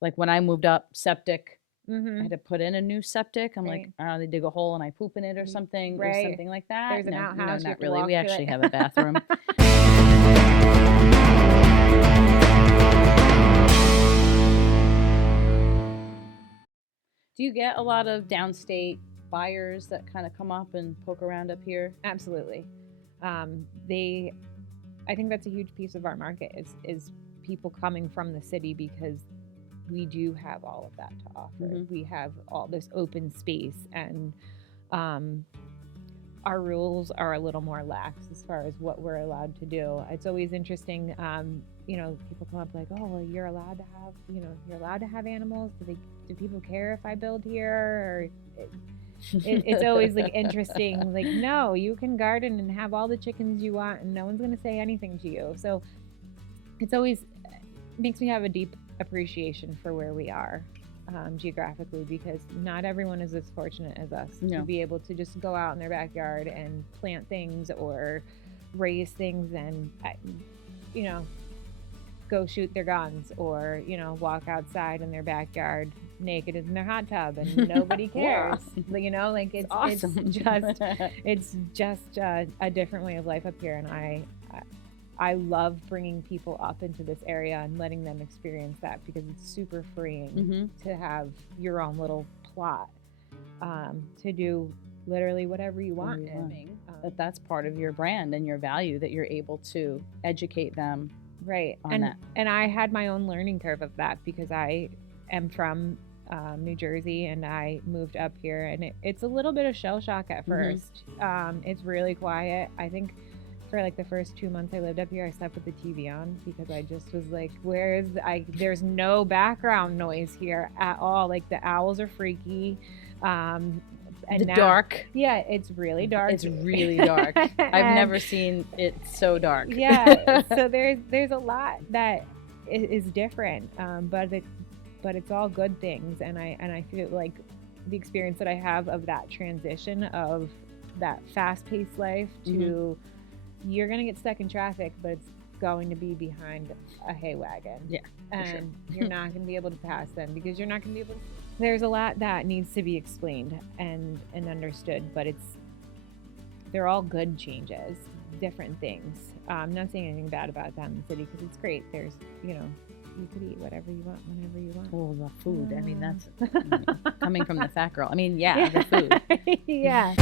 Like when I moved up, septic, I Mm-hmm. had to put in a new septic. I'm like, Right. I don't know, they dig a hole and I poop in it or something, or Right. something like that. There's an No, outhouse, you have not to really. walk We to actually it. have a bathroom. Do you get a lot of downstate buyers that kind of come up and poke around up here? Absolutely. I think that's a huge piece of our market is people coming from the city, because we do have all of that to offer. Mhm. We have all this open space, and our rules are a little more lax as far as what we're allowed to do. It's always interesting. People come up like, "Oh, well, you're allowed to have animals. Do people care if I build here?" Or it's always like interesting. Like, no, you can garden and have all the chickens you want, and no one's going to say anything to you. So it's always makes me have a deep appreciation for where we are geographically, because not everyone is as fortunate as us No. to be able to just go out in their backyard and plant things or raise things and go shoot their guns, or walk outside in their backyard naked in their hot tub and nobody cares. Like it's awesome. it's just a different way of life up here, and I love bringing people up into this area and letting them experience that, because it's super freeing Mhm. to have your own little plot to do literally whatever you want. That's part of your brand and your value, that you're able to educate them. Right. On that. And I had my own learning curve of that, because I am from New Jersey and I moved up here, and it's a little bit of shell shock at first. It's really quiet. I think for like the first 2 months I lived up here, I slept with the TV on, because I just was like, there's no background noise here at all. Like the owls are freaky. And dark. Yeah, it's really dark. It's really dark. I've never seen it so dark. Yeah. So there's a lot that is different, but it's all good things, and I feel like the experience that I have of that transition of that fast-paced life to you're gonna get stuck in traffic, but it's going to be behind a hay wagon. Yeah, and you're not going to be able to pass them, because you're not going to be able to. There's a lot that needs to be explained and understood, but they're all good changes, different things. I'm not saying anything bad about that in the city, because it's great. There's, you could eat whatever you want, whenever you want. Oh, the food. I mean, that's coming from the fat girl. I mean, yeah. The food. Yeah.